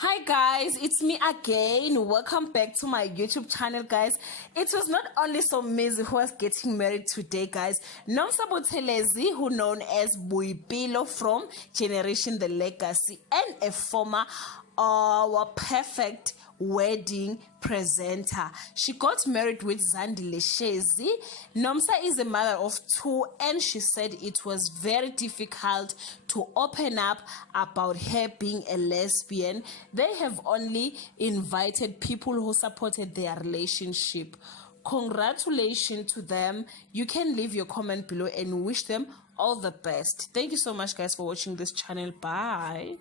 Hi guys, it's me again. Welcome back to my YouTube channel, guys. It was not only Somizi who was getting married today, guys. Nomsa Buthelezi, who known as Boipelo from Generation The Legacy, and a former perfect wedding presenter. She got married with Zandile Shezi. Nomsa is a mother of two, and she said it was very difficult to open up about her being a lesbian. They have only invited people who supported their relationship. Congratulations to them. You can leave your comment below and wish them all the best. Thank you so much, guys, for watching this channel. Bye.